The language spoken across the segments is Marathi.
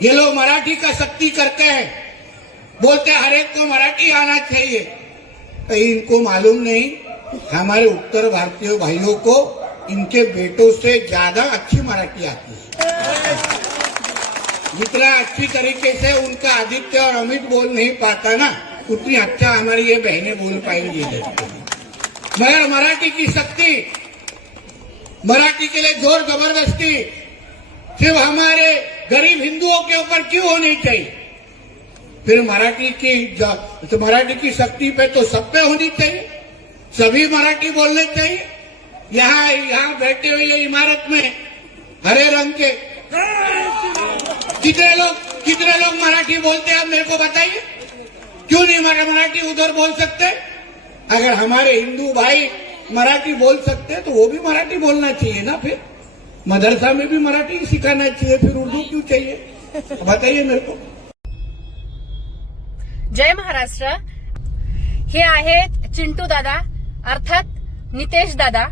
ये लोग मराठी का सख्ती करते हैं, बोलते हर एक को मराठी आना चाहिए। कहीं इनको मालूम नहीं हमारे उत्तर भारतीय भाइयों को इनके बेटों से ज्यादा अच्छी मराठी आती है। जितना अच्छी तरीके से उनका आदित्य और अमित बोल नहीं पाता ना, उतनी अच्छा हमारी ये बहनें बोल पाएंगी। मगर मराठी की शक्ति, मराठी के लिए जोर जबरदस्ती सिर्फ हमारे गरीब हिंदुओं के ऊपर क्यों होनी चाहिए? फिर मराठी की शक्ति पे तो सब पे होनी चाहिए, सभी मराठी बोलने चाहिए। यहाँ बैठे हुए ये इमारत में हरे रंग के कितने लोग मराठी बोलते हैं, आप मेरे को बताइए। क्यों नहीं मराठी उधर बोल सकते? अगर हमारे हिंदू भाई मराठी बोल सकते हैं तो वो भी मराठी बोलना चाहिए ना। फिर मदरसा में भी मराठी सिखाना चाहिए, फिर उर्दू क्यों चाहिए? बताइए मेरे को। जय महाराष्ट्र। हे आहेत चिंटू दादा अर्थात नितेश दादा।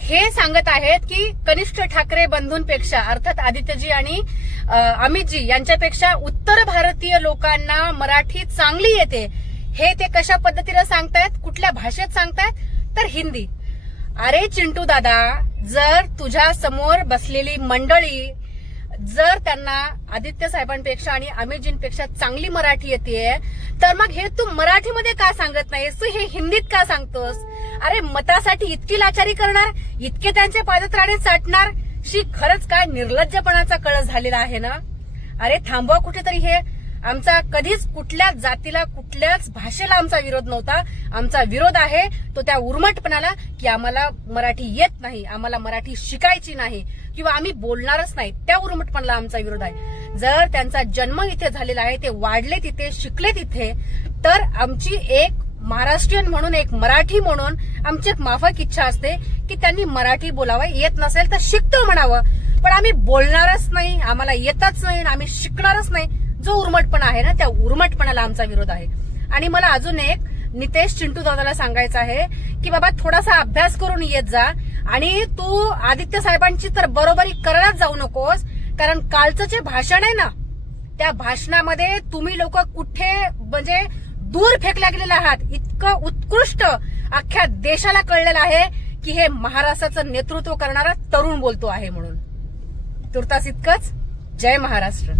हे सांगत आहेत की कनिष्ठ ठाकरे बंधूंपेक्षा अर्थात आदित्यजी आणि अमितजी यांच्यापेक्षा उत्तर भारतीय लोकांना मराठी चांगली येते। हे ते कशा पद्धतीने सांगतायत, कुठल्या भाषेत सांगतायत? तर हिंदी। अरे चिंटू दादा, जर तुझ्या समोर बसलेली मंडळी जर त्यांना आदित्य साहेबांपेक्षा आणि अमितजींपेक्षा चांगली मराठी येते, तर मग हे तू मराठीमध्ये का सांगत नाहीस? तू हे हिंदीत का सांगतोस? अरे मतासाठी इतकी लाचारी करणार, इतके त्यांचे पादत्राणे चाटणार, शी खरंच काय निर्लज्जपणाचा कळस झालेला आहे ना। अरे थांबवा कुठेतरी हे। आमचा कधीच कुठल्याच जातीला कुठल्याच भाषेला आमचा विरोध नव्हता। आमचा विरोध आहे तो त्या उर्मटपणाला की आम्हाला मराठी येत नाही, आम्हाला मराठी शिकायची नाही किंवा आम्ही बोलणारच नाही, त्या उर्मटपणाला आमचा विरोध आहे। जर त्यांचा जन्म इथे झालेला आहे, ते वाढले तिथे, शिकले तिथे, तर आमची एक महाराष्ट्रीयन म्हणून, एक मराठी म्हणून आमची एक माफक इच्छा असते की त्यांनी मराठी बोलावं, येत नसेल तर शिकतो म्हणावं, पण आम्ही बोलणारच नाही, आम्हाला येतच नाही, आम्ही शिकणारच नाही। जो उर्मटपणा आहे ना, त्या उर्मटपणाला आमचा विरोध आहे। आणि मला अजून एक नितेश चिंटू दादाला सांगायचं आहे की बाबा थोडासा अभ्यास करून येत जा आणि तू आदित्य साहेबांची तर बरोबरी करायलाच जाऊ नकोस, कारण कालचं जे भाषण आहे ना, त्या भाषणामध्ये तुम्ही लोक कुठे म्हणजे दूर फेकल्या गेलेले आहात। इतकं उत्कृष्ट अख्ख्या देशाला कळलेलं आहे की हे महाराष्ट्राचं नेतृत्व करणारा तरुण बोलतो आहे म्हणून। तुर्तास इतकंच। जय महाराष्ट्र।